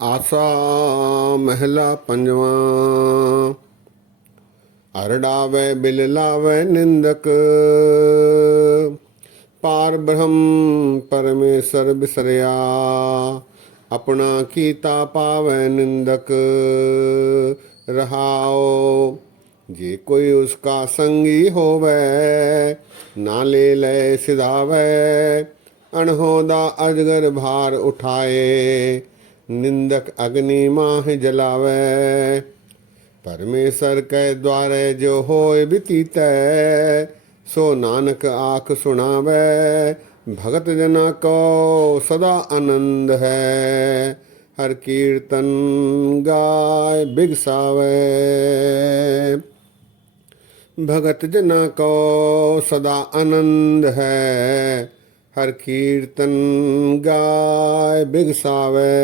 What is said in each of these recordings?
आसा महला पंजवा। अरडावे बिललावे निंदक, पार ब्रह्म परमेश्वर बिसरिया। अपना कीता पावे निंदक, रहाओ जे कोई उसका संगी होवे। ना ले ले सिधावे, अणहोदा अजगर भार उठाए। निंदक अग्नि माह जलावे, परमेश्वर के द्वारे जो होए बीतीतै। सो नानक आख सुनावे, भगत जना को सदा आनंद है। हर कीर्तन गाय बिगसावे, भगत जना को सदा आनंद है। हर कीर्तन गाय बिगसावे।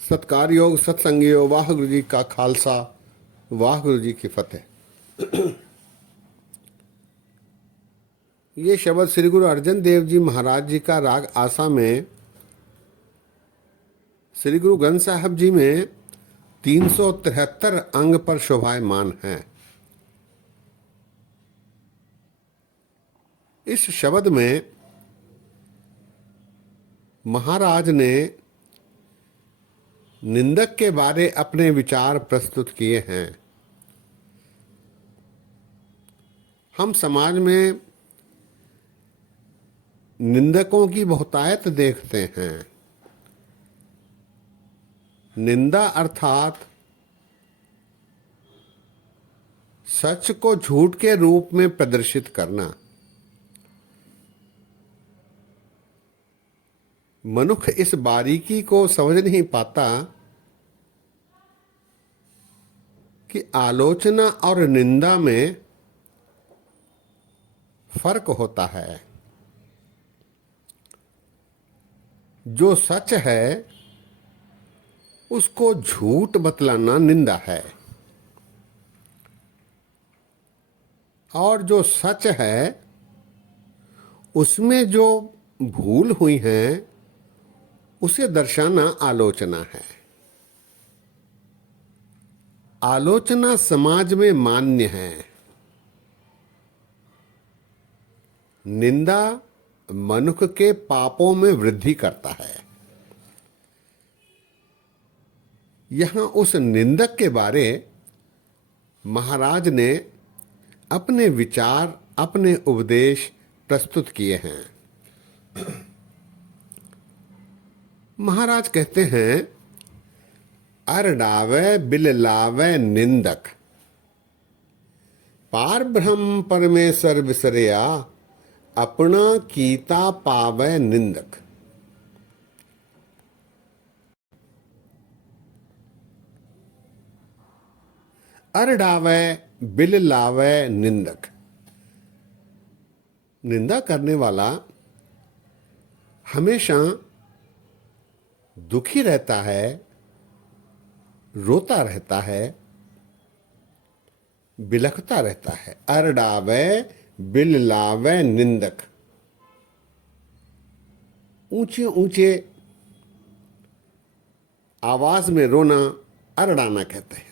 सत्कार योग सत्संगियो, वाहगुरु जी का खालसा, वाहगुरु जी की फतेह। ये शब्द श्री गुरु अर्जन देव जी महाराज जी का राग आसा में श्री गुरु ग्रंथ साहब जी में 373 अंग पर शोभायमान है। इस शब्द में महाराज ने निंदक के बारे अपने विचार प्रस्तुत किए हैं। हम समाज में निंदकों की बहुतायत देखते हैं। निंदा अर्थात सच को झूठ के रूप में प्रदर्शित करना। मनुष्य इस बारीकी को समझ नहीं पाता कि आलोचना और निंदा में फर्क होता है। जो सच है उसको झूठ बतलाना निंदा है, और जो सच है उसमें जो भूल हुई है उसे दर्शाना आलोचना है। आलोचना समाज में मान्य है। निंदा मनुष्य के पापों में वृद्धि करता है। यहां उस निंदक के बारे महाराज ने अपने विचार, अपने उपदेश प्रस्तुत किए हैं। महाराज कहते हैं, अरडावे बिललावे निंदक, पार ब्रह्म परमेश्वर बिसरिया। अपना कीता पावे निंदक। अरडावे बिललावे निंदक। निंदा करने वाला हमेशा दुखी रहता है, रोता रहता है, बिलखता रहता है। अरडावे बिललावे निंदक। ऊंचे ऊंचे आवाज में रोना अरडाना कहते हैं।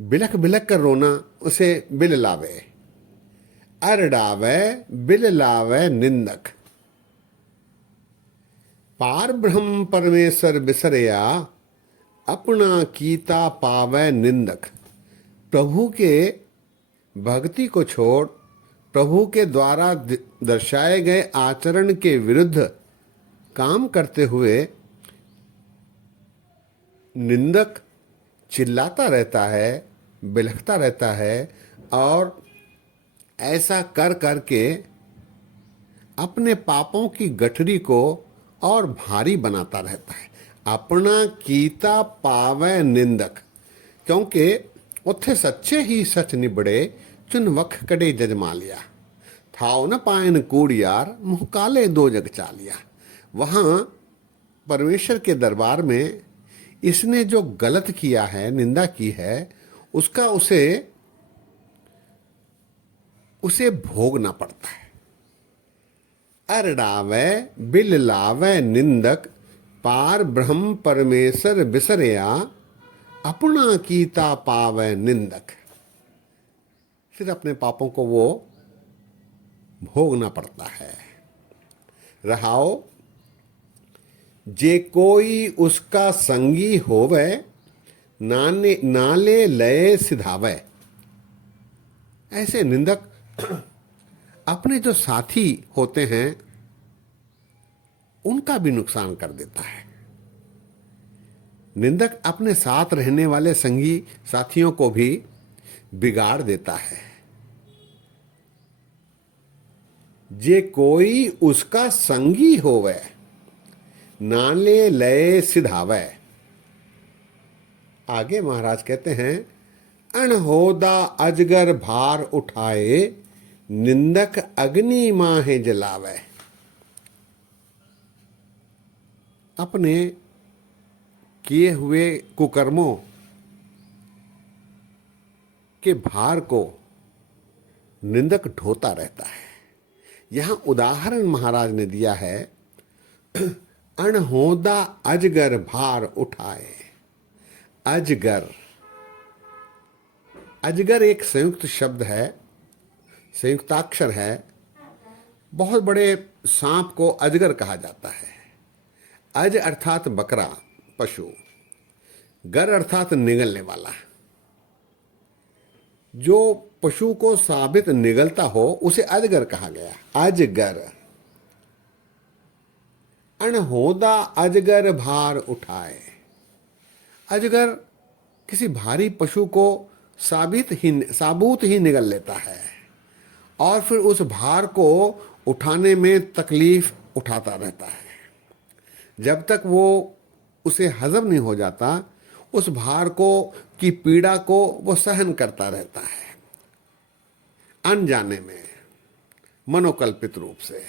बिलख बिलख कर रोना उसे बिललावे। अरडावे बिललावे निंदक, पार ब्रह्म परमेश्वर बिसरिया। अपना कीता पावे निंदक। प्रभु के भक्ति को छोड़ प्रभु के द्वारा दर्शाए गए आचरण के विरुद्ध काम करते हुए निंदक चिल्लाता रहता है, बिलखता रहता है, और ऐसा कर करके अपने पापों की गठरी को और भारी बनाता रहता है। अपना कीता पावे निंदक, क्योंकि उत्थे सच्चे ही सच निबड़े। चुन वख कड़े जजमा लिया, थाव न पायन कूड़ियार। मुँह काले दो जग चालिया। वहाँ परमेश्वर के दरबार में इसने जो गलत किया है, निंदा की है, उसका उसे भोगना पड़ता है। कर डावे बिल लावे निंदक, पार ब्रह्म परमेश्वर बिसरिया, अपना कीता पावे निंदक। फिर अपने पापों को वो भोगना पड़ता है। रहाओ जे कोई उसका संगी होवे, नाले लय सिधावे। ऐसे निंदक अपने जो साथी होते हैं उनका भी नुकसान कर देता है। निंदक अपने साथ रहने वाले संगी साथियों को भी बिगाड़ देता है। जे कोई उसका संगी होवे, नाले लय सिधावे। आगे महाराज कहते हैं, अनहोदा अजगर भार उठाए, निंदक अग्नि माहे जलावे। अपने किए हुए कुकर्मों के भार को निंदक ढोता रहता है। यहां उदाहरण महाराज ने दिया है, अनहोदा अजगर भार उठाए। अजगर, अजगर एक संयुक्त शब्द है, संयुक्ताक्षर है। बहुत बड़े सांप को अजगर कहा जाता है। अज अर्थात बकरा, पशु। गर अर्थात निगलने वाला। जो पशु को साबित निगलता हो उसे अजगर कहा गया। अजगर। अनहोदा अजगर भार उठाए। अजगर किसी भारी पशु को साबूत ही निगल लेता है और फिर उस भार को उठाने में तकलीफ उठाता रहता है। जब तक वो उसे हजम नहीं हो जाता, उस भार को की पीड़ा को वो सहन करता रहता है, अनजाने में, मनोकल्पित रूप से।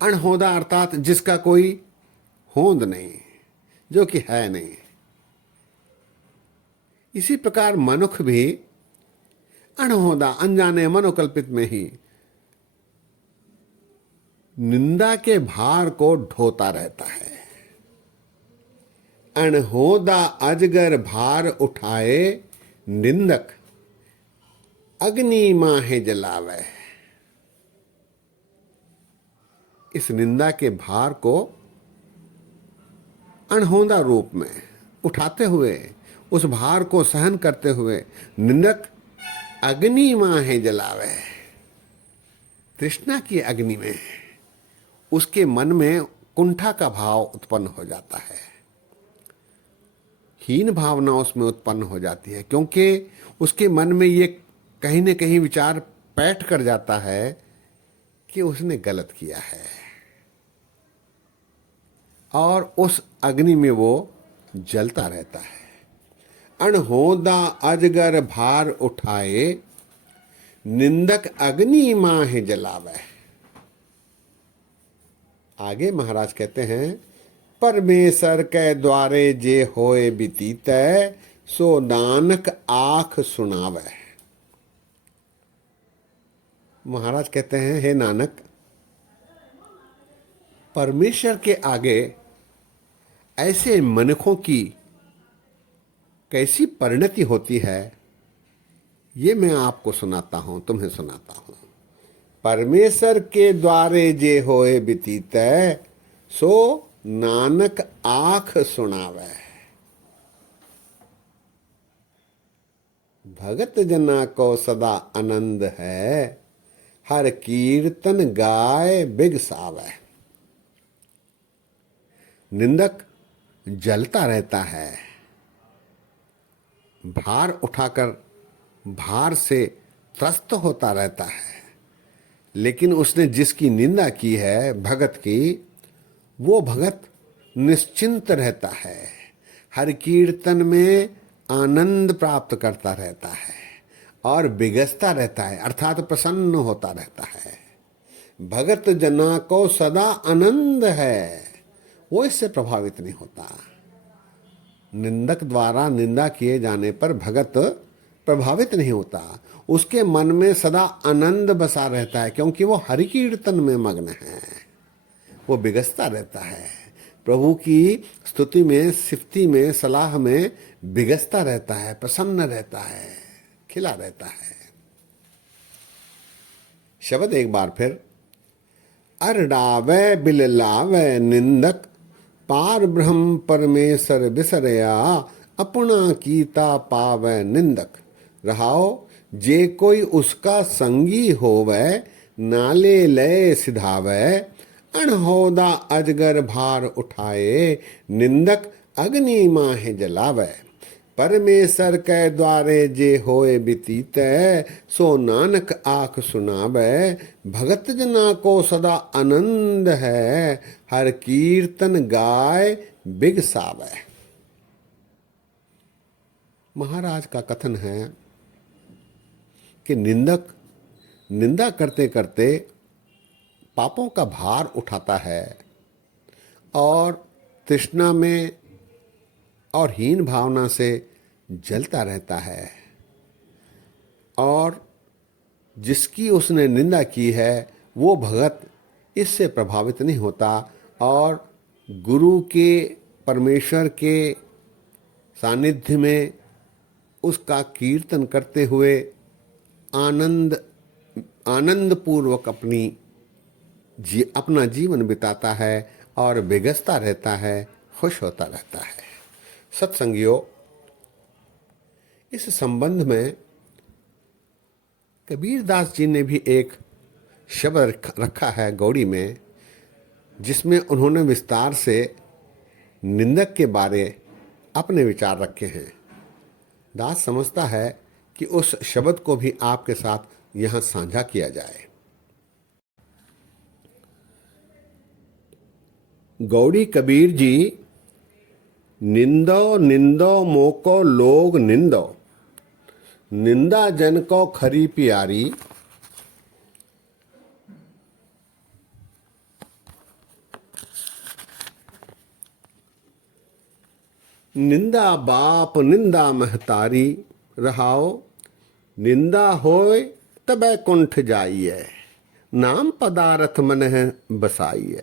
अनहोदा अर्थात जिसका कोई होंद नहीं, जो कि है नहीं। इसी प्रकार मनुष्य भी अनहोदा, अनजाने, मनोकल्पित में ही निंदा के भार को ढोता रहता है। अनहोदा अजगर भार उठाए, निंदक अग्नि माहे जलावे। इस निंदा के भार को अनहोदा रूप में उठाते हुए, उस भार को सहन करते हुए निंदक अग्नि माहे जलावे। तृष्णा की अग्नि में उसके मन में कुंठा का भाव उत्पन्न हो जाता है, हीन भावना उसमें उत्पन्न हो जाती है, क्योंकि उसके मन में ये कहीं न कहीं विचार बैठ कर जाता है कि उसने गलत किया है, और उस अग्नि में वो जलता रहता है। अनहोदा अजगर भार उठाए, निंदक अग्नि माहे जलावे। आगे महाराज कहते हैं, परमेश्वर के द्वारे जे होए बीतीत, सो नानक आँख सुनावे। महाराज कहते हैं, हे नानक, परमेश्वर के आगे ऐसे मनुष्यों की कैसी परिणति होती है, ये मैं आपको सुनाता हूं, तुम्हें सुनाता हूं। परमेश्वर के द्वारे जे होए बीतीत, सो नानक आँख सुनावे। भगत जना को सदा आनंद है, हर कीर्तन गाय बिगसावे। निंदक जलता रहता है, भार उठाकर भार से त्रस्त होता रहता है, लेकिन उसने जिसकी निंदा की है भगत की, वो भगत निश्चिंत रहता है, हर कीर्तन में आनंद प्राप्त करता रहता है और बिगसता रहता है, अर्थात प्रसन्न होता रहता है। भगत जना को सदा आनंद है, वो इससे प्रभावित नहीं होता। निंदक द्वारा निंदा किए जाने पर भगत प्रभावित नहीं होता, उसके मन में सदा आनंद बसा रहता है, क्योंकि वो हरि कीर्तन में मग्न है। वो बिगसता रहता है, प्रभु की स्तुति में, सिफती में, सलाह में बिगसता रहता है, प्रसन्न रहता है, खिला रहता है। शब्द एक बार फिर। अरडावे बिललावे निंदक, पार ब्रह्म परमेश्वर बिसरया, अपना कीता पावे निंदक। रहाओ जे कोई उसका संगी होवे, नाले लय सिधावे, अणहोदा अजगर भार उठाए, निंदक अग्नि माहे जलावे। परमेश्वर के द्वारे जे होए बीतीत, सो नानक आख सुनावे, भगत जना को सदा आनंद है, हर कीर्तन गाय बिगसावे। महाराज का कथन है कि निंदक निंदा करते करते पापों का भार उठाता है और तृष्णा में और हीन भावना से जलता रहता है, और जिसकी उसने निंदा की है वो भगत इससे प्रभावित नहीं होता, और गुरु के, परमेश्वर के सानिध्य में उसका कीर्तन करते हुए आनंद पूर्वक अपना जीवन बिताता है और बिगसता रहता है, खुश होता रहता है। सत्संगियों, इस संबंध में कबीरदास जी ने भी एक शब्द रखा है गौड़ी में, जिसमें उन्होंने विस्तार से निंदक के बारे अपने विचार रखे हैं। दास समझता है कि उस शब्द को भी आपके साथ यहाँ साझा किया जाए। गौड़ी कबीर जी, निंदो निंदो मोको लोग निंदो, निंदा जन को खरी प्यारी। निंदा बाप निंदा महतारी, रहाओ निंदा होय तबै कुंठ जाइए, नाम पदारथ मन है बसाइए।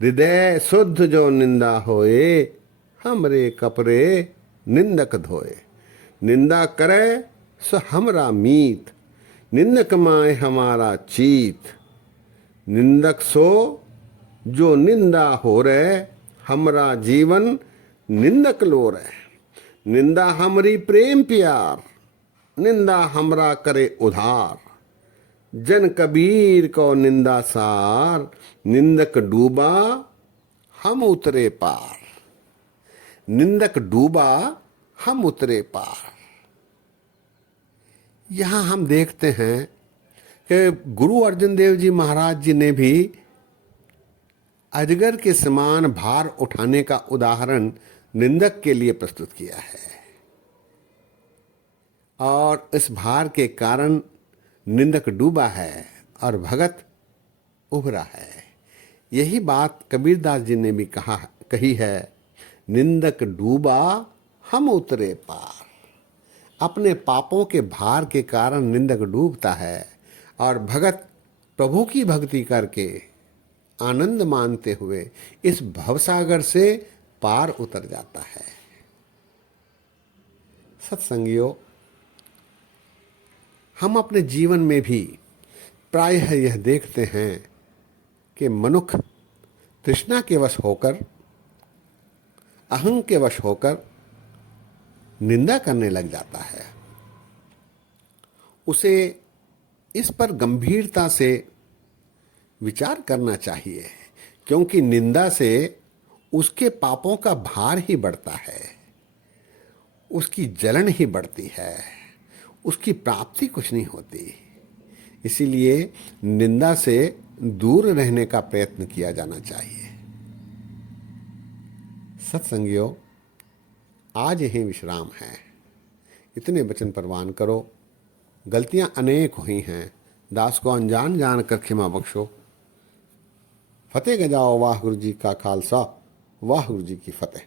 हृदय शुद्ध जो निंदा होए, हमरे कपरे निंदक धोए। निंदा करे सो हमरा मीत, निंदक माए हमारा चीत। निंदक सो जो निंदा हो रे, हमरा जीवन निंदक लो रे। निंदा हमरी प्रेम प्यार, निंदा हमरा करे उधार। जन कबीर को निंदा सार, निंदक डूबा हम उतरे पार। निंदक डूबा हम उतरे पार। यहां हम देखते हैं कि गुरु अर्जन देव जी महाराज जी ने भी अजगर के समान भार उठाने का उदाहरण निंदक के लिए प्रस्तुत किया है, और इस भार के कारण निंदक डूबा है और भगत उभरा है। यही बात कबीरदास जी ने भी कही है, निंदक डूबा हम उतरे पार। अपने पापों के भार के कारण निंदक डूबता है और भगत प्रभु की भक्ति करके आनंद मानते हुए इस भवसागर से पार उतर जाता है। सत्संगियों, हम अपने जीवन में भी प्रायः यह देखते हैं कि मनुष्य तृष्णा के वश होकर, अहं के वश होकर निंदा करने लग जाता है। उसे इस पर गंभीरता से विचार करना चाहिए, क्योंकि निंदा से उसके पापों का भार ही बढ़ता है, उसकी जलन ही बढ़ती है, उसकी प्राप्ति कुछ नहीं होती। इसीलिए निंदा से दूर रहने का प्रयत्न किया जाना चाहिए। सत्संगियों, आज यही विश्राम है। इतने वचन परवान करो। गलतियां अनेक हुई हैं, दास को अनजान जान कर क्षमा बख्शो। फतेह गजाओ। वाह गुरु जी का खालसा, वाह गुरु जी की फतेह।